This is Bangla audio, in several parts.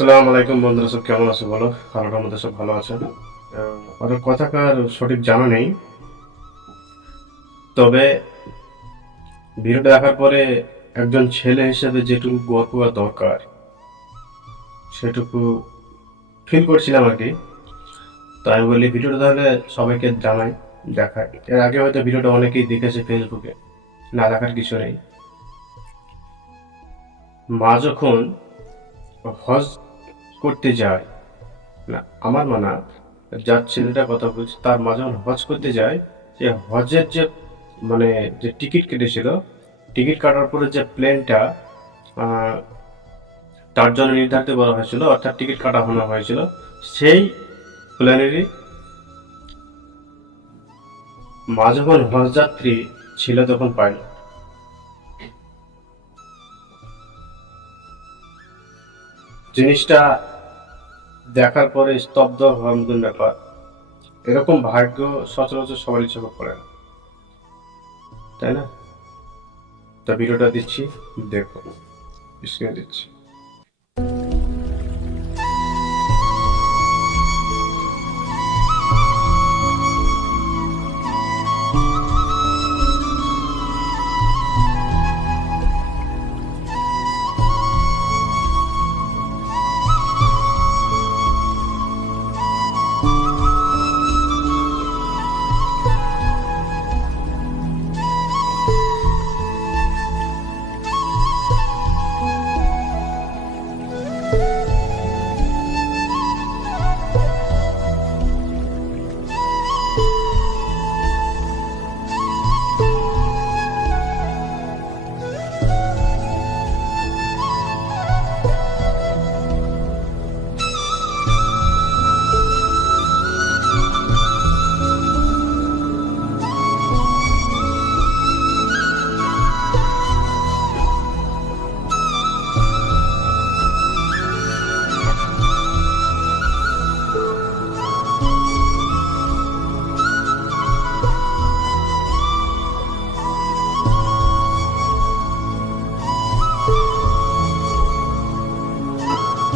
আসসালামু আলাইকুম বন্ধুরা, সব কেমন আছো বলো? আল্লাহর মধ্যে সব ভালো আছে। ওর কথাকার সঠিক জানা নেই, তবে ভিডিওটা দেখার পরে একজন ছেলে হিসেবে যেটুকু গর্ব করা দরকার সেটুকু ফিল করছিলাম আর কি। তো আমি বলি ভিডিওটা তাহলে সবাইকে জানাই, দেখাই। এর আগে হয়তো ভিডিওটা অনেকেই দেখেছে ফেসবুকে, না দেখার কিছু নেই। মা যখন হজ করতে যায়, না আমার মা না, যার ছেলেটা কথা বলছি তার মা যখন হজ করতে যায়, যে হজের যে মানে যে টিকিট কেটেছিল, টিকিট কাটার পরে যে প্লেনটা তার জন্য নির্ধারিত করা হয়েছিল, অর্থাৎ টিকিট কাটা হওয়া হয়েছিল, সেই প্লেনেরই মা যখন হজ যাত্রী ছিল তখন পাইলট। জিনিসটা দেখার পরে স্তব্ধ হওয়ার মতন ব্যাপার। এরকম ভাগ্য সচরাচর সবারই চোখে পড়ে না, তাই না? তো ভিডিওটা দিচ্ছি, দেখো, স্ক্রিনে দিচ্ছি।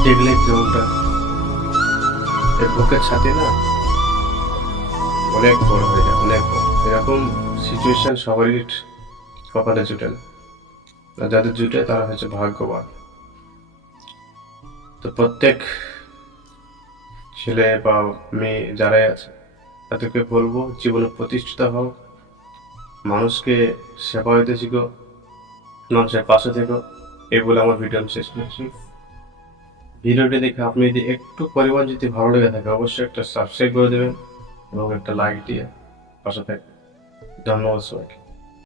দেখলে যেমনটা এর বুকের সাথে না অনেক বড় হয়ে যায়, অনেক বড়। এরকম সিচুয়েশন সবারই কপালে জুটে না, আর যাদের জুটে তারা হচ্ছে ভাগ্যবান। তো প্রত্যেক ছেলে বা মেয়ে যারাই আছে তাদেরকে বলবো জীবনে প্রতিষ্ঠিত হও, মানুষকে সেবা হইতে শিখো, মানুষের পাশে থেকো। এই বলে আমার ভিডিও আমি শেষ করছি। ভিডিওটি দেখে আপনি যদি একটু পরিমাণ যদি ভালো লেগে থাকে অবশ্যই একটা সাবস্ক্রাইব করে দেবেন এবং একটা লাইক দিয়ে পাশে থাকবেন। ধন্যবাদ সবাইকে।